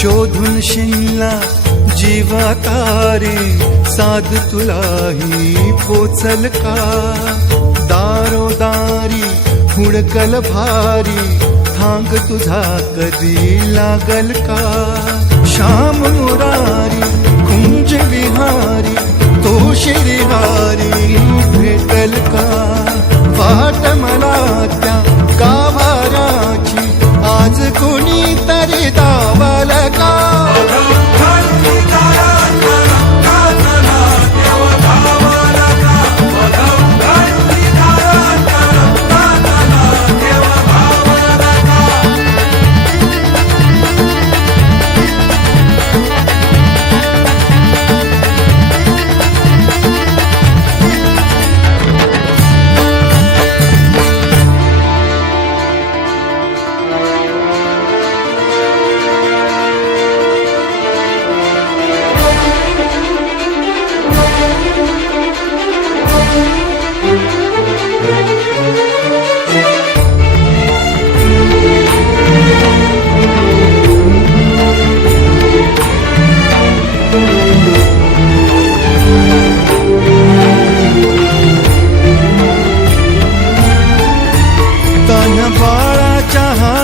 शोधून शिनला जीवा तारे साध तुलाही पोचल का दारोदारी हुडकल भारी थांग तुझा कधी लागल का श्याम मुरारी कुंज विहारी तो श्रीहारी भेटल का वाट मला त्या गाभाराची आज कोणी तरी दावल का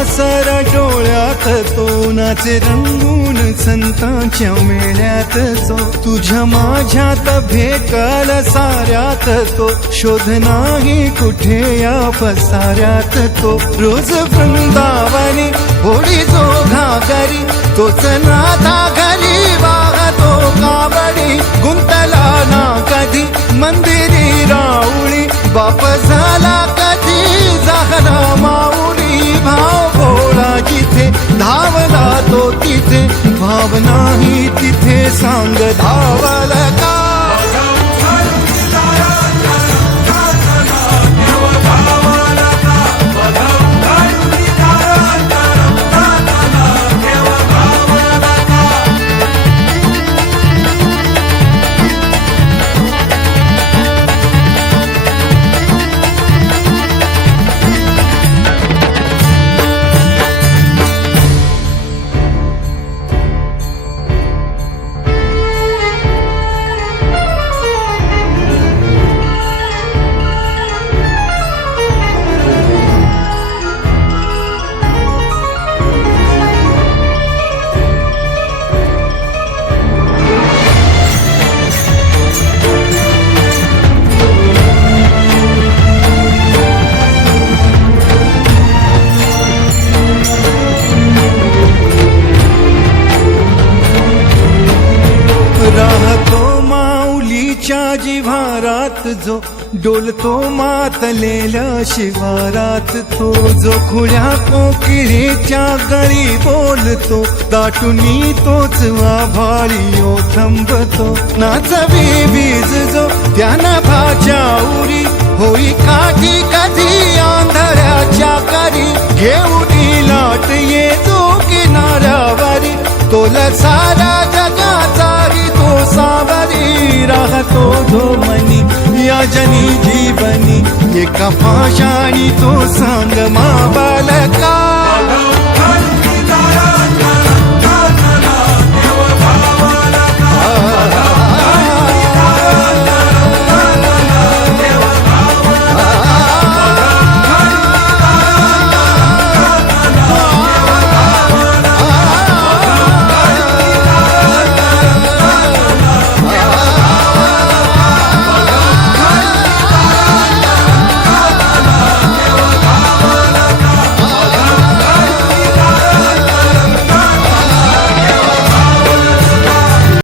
सर डोळ्यात तो नाचे रंगून संतांच्या मेळ्यात जो तुझ्या माझ्यात भेकल साऱ्यात तो शोध नाही कुठे या पसाऱ्यात तो रोज वृंदावनी होडी जो घागरी तोच नाथा घरी वाहतो कावडी गुंतला ना कधी मंदिरी राऊळी बाप झाला कधी झाला माऊली भाव जिथे धावला तो तिथे भावना ही तिथे सांग धावल का राहतो माऊलीच्या जिव्हारात जो डोलतो मातलेल्या शिवारात तो जो खुळ्या कोकिळेच्या गळी बोलतो दाटुनी तोच आभाळी थांबतो नाचवी बीज जो त्यानं भाच्या उरी होई काठी कधी आंधळ्याच्या करी घेऊन लाट येतो किनाऱ्यावरी तोला सारा जगाचाही तो सावरी राहतो धोमनी या जनी जीवनी एका पाशाणी तो सांग मा बालका